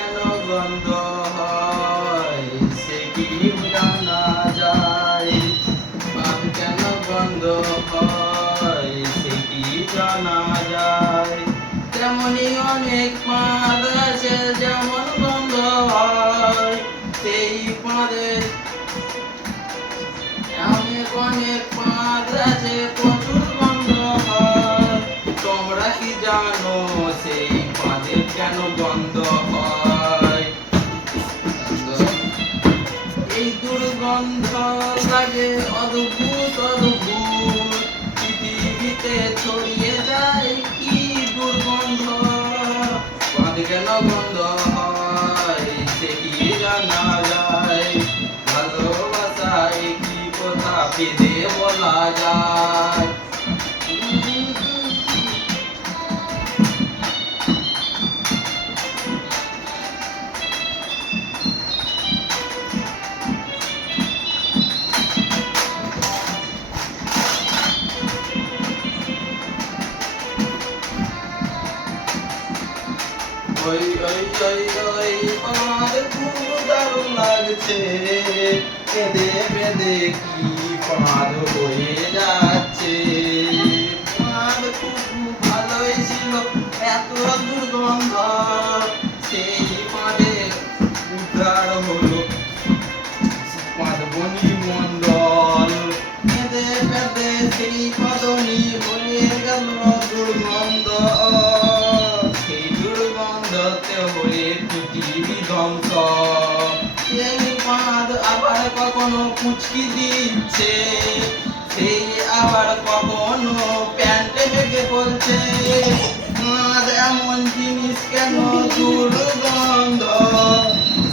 কেন গন্ধ হয় সে কি জানা যায়? পাপ কেন গন্ধ হয় সে কি জানা যায়? তেমনি অনেক পাদ আছে যেমন গন্ধ হয় সেই পাদের অনেক পাদ আছে প্রচুর গন্ধ হয়। তোমরা কি জানো সেই পাদের কেন গন্ধ হয়? এই দুর্গন্ধ লাগে অদ্ভুত অদ্ভুত, পৃথিবীতে ছড়িয়ে যায় কি দুর্গন্ধ। পাদ কেন গন্ধ হয় সে কি জানা যায়? ভালোবাসায় কি কথা বেঁধে বলা যায়? ওই ওই ওই ওই আমার খুব দারুণ লাগছে, বেঁধে বেঁধে কি পার হয়ে যাচ্ছে। পার খুব ভালোই ছিল, এত দুর্গন্ধ সেই পারে উদ্ধার হলো পাদবনি মণ্ডল। বেঁধে বেঁধে সেই পাদনি হয়ে গেল দুর্গন্ধ, সেই দুর্গন্ধতে হয়ে পৃথিবী ধ্বংস। সেই পাদ আবার কখনো কুচকি দিচ্ছে, সেই আবার কখনো প্যান্টে হেঁটে বলছে। পাদ এমন জিনিস কেন দুর্গন্ধ,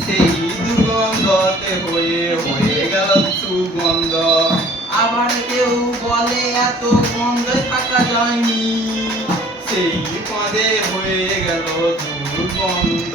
সেই দুর্গন্ধতে হয়ে হয়ে গেল সুগন্ধ। আবার কেউ বলে এত গন্ধে থাকা যায়নি, সেই পাদে হয়ে গেল দুর্গন্ধ।